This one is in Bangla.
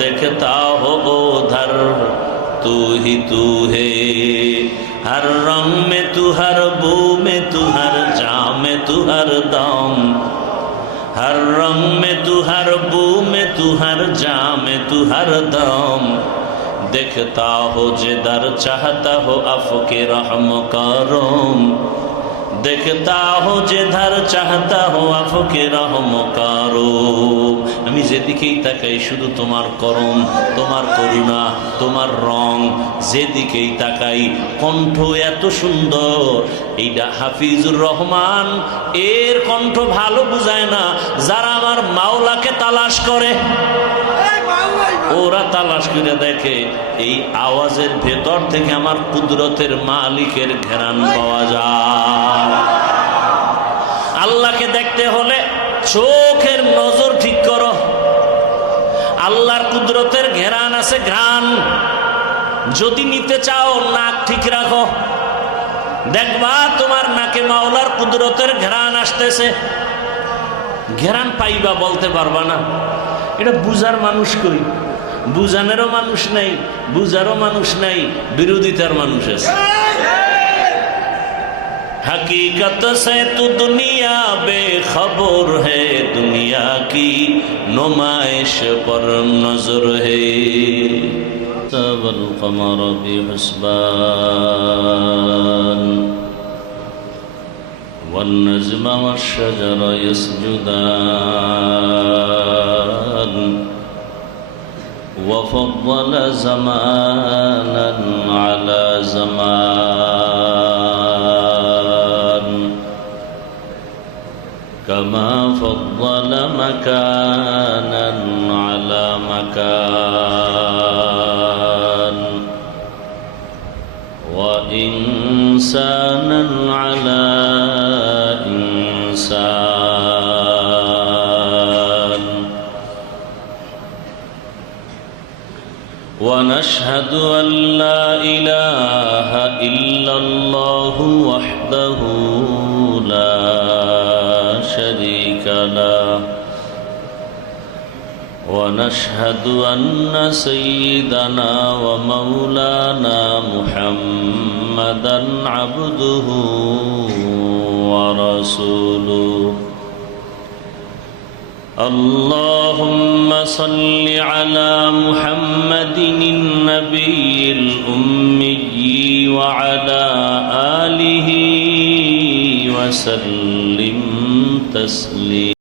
देखता हो उधर तू ही तू है। हर रंग में तू, हर बू में तू, हर जाम में तू, हर दम। हर रंग में तू, हर बू में तू, हर जाम में तू, हर दम। देखता हो जिधर चाहता हो अफ़के रहम करम। देखता हो जिधर चाहता हो अफ़के रहम करम। আমি যেদিকেই তাকাই শুধু তোমার করম, তোমার করুণা, তোমার রং। যেদিকেই তাকাই কণ্ঠ এত সুন্দর। এইটা হাফিজুর রহমান, এর কণ্ঠ ভালো বুঝায় না যারা আমার মাওলাকে তালাশ করে। ওরা তালাশ করে দেখে এই আওয়াজের ভেতর থেকে আমার কুদরতের মালিকের ঘ্রাণ পাওয়া যায়। আল্লাহকে দেখতে হলে চোখের নজর ঠিক করো। আল্লাহর কুদরতের ঘ্রাণ আছে, ঘ্রাণ যদি নিতে চাও নাক ঠিক রাখো। দেখবা তোমার নাকে মাওলার কুদরতের ঘ্রাণ আসতেছে। ঘ্রাণ পাইবা, বলতে পারবা না। এটা বুঝার মানুষ করি, বুঝানেরও মানুষ নাই, বুঝারও মানুষ নাই, বিরোধিতার মানুষ আছে। हकीकत से तू दुनिया बेखबर है, दुनिया की नुमाइश पर नजर है। والقمر بحسبان والنجم والشجر يسجدان وفضل زمانا على زمان كما فضل مكانا على مكان وإنسانا على إنسان ونشهد أن لا إله إلا الله وحده لا شريك له ونشهد أن سيدنا ومولانا محمدا عبده ورسوله اللهم صل على محمد النبي الأمي وعلى آله وسلم تسليما